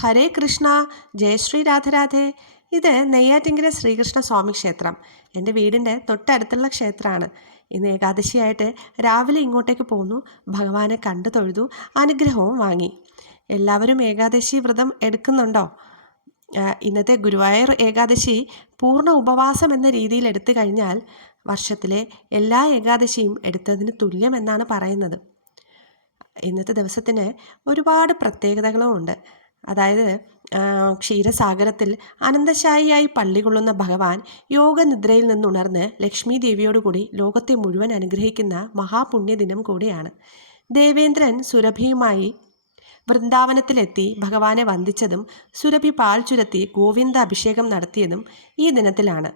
ഹരേ കൃഷ്ണ. ജയശ്രീ രാധരാധേ. ഇത് നെയ്യാറ്റിങ്കര ശ്രീകൃഷ്ണ സ്വാമി ക്ഷേത്രം. എൻ്റെ വീടിൻ്റെ തൊട്ടടുത്തുള്ള ക്ഷേത്രമാണ്. ഇന്ന് ഏകാദശിയായിട്ട് രാവിലെ ഇങ്ങോട്ടേക്ക് പോന്നു. ഭഗവാനെ കണ്ടു തൊഴുതു, അനുഗ്രഹവും വാങ്ങി. എല്ലാവരും ഏകാദശി വ്രതം എടുക്കുന്നുണ്ടോ? ഇന്നത്തെ ഗുരുവായൂർ ഏകാദശി പൂർണ്ണ ഉപവാസം എന്ന രീതിയിൽ എടുത്തു കഴിഞ്ഞാൽ വർഷത്തിലെ എല്ലാ ഏകാദശിയും എടുത്തതിന് തുല്യമെന്നാണ് പറയുന്നത്. ഇന്നത്തെ ദിവസത്തിന് ഒരുപാട് പ്രത്യേകതകളും ഉണ്ട്. അതായത് ക്ഷീരസാഗരത്തിൽ അനന്തശായിയായി പള്ളികൊള്ളുന്ന ഭഗവാൻ യോഗനിദ്രയിൽ നിന്നുണർന്ന് ലക്ഷ്മി ദേവിയോടുകൂടി ലോകത്തെ മുഴുവൻ അനുഗ്രഹിക്കുന്ന മഹാപുണ്യദിനം കൂടിയാണ്. ദേവേന്ദ്രൻ സുരഭിയുമായി വൃന്ദാവനത്തിലെത്തി ഭഗവാനെ വന്ദിച്ചതും സുരഭി പാൽ ചുരത്തി ഗോവിന്ദ അഭിഷേകം നടത്തിയതും ഈ ദിനത്തിലാണ്.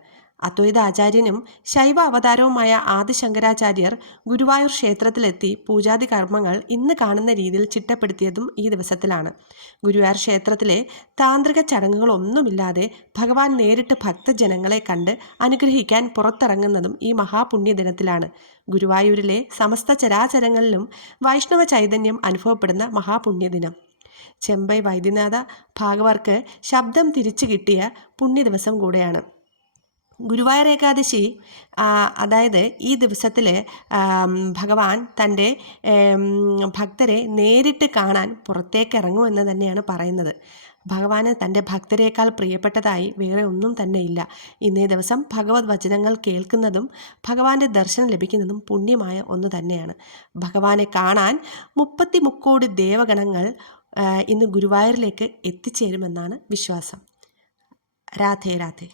അദ്വൈത ആചാര്യനും ശൈവ അവതാരവുമായ ആദിശങ്കരാചാര്യർ ഗുരുവായൂർ ക്ഷേത്രത്തിലെത്തി പൂജാതി കർമ്മങ്ങൾ ഇന്ന് കാണുന്ന രീതിയിൽ ചിട്ടപ്പെടുത്തിയതും ഈ ദിവസത്തിലാണ്. ഗുരുവായൂർ ക്ഷേത്രത്തിലെ താന്ത്രിക ചടങ്ങുകളൊന്നുമില്ലാതെ ഭഗവാൻ നേരിട്ട് ഭക്തജനങ്ങളെ കണ്ട് അനുഗ്രഹിക്കാൻ പുറത്തിറങ്ങുന്നതും ഈ മഹാപുണ്യദിനത്തിലാണ്. ഗുരുവായൂരിലെ സമസ്ത ചരാചരങ്ങളിലും വൈഷ്ണവ ചൈതന്യം അനുഭവപ്പെടുന്ന മഹാപുണ്യദിനം. ചെമ്പൈ വൈദ്യനാഥ ഭാഗവർക്ക് ശബ്ദം തിരിച്ചു കിട്ടിയ പുണ്യദിവസം കൂടെയാണ് ഗുരുവായൂർ ഏകാദശി. അതായത് ഈ ദിവസത്തിൽ ഭഗവാൻ തൻ്റെ ഭക്തരെ നേരിട്ട് കാണാൻ പുറത്തേക്ക് ഇറങ്ങുമെന്ന് തന്നെയാണ് പറയുന്നത്. ഭഗവാന് തൻ്റെ ഭക്തരേക്കാൾ പ്രിയപ്പെട്ടതായി വേറെ ഒന്നും തന്നെ ഇല്ല. ഇന്നേ ദിവസം ഭഗവത് വചനങ്ങൾ കേൾക്കുന്നതും ഭഗവാന്റെ ദർശനം ലഭിക്കുന്നതും പുണ്യമായ ഒന്ന് തന്നെയാണ്. ഭഗവാനെ കാണാൻ 33 കോടി ദേവഗണങ്ങൾ ഇന്ന് ഗുരുവായൂരിലേക്ക് എത്തിച്ചേരുമെന്നാണ് വിശ്വാസം. രാധേ രാധേ.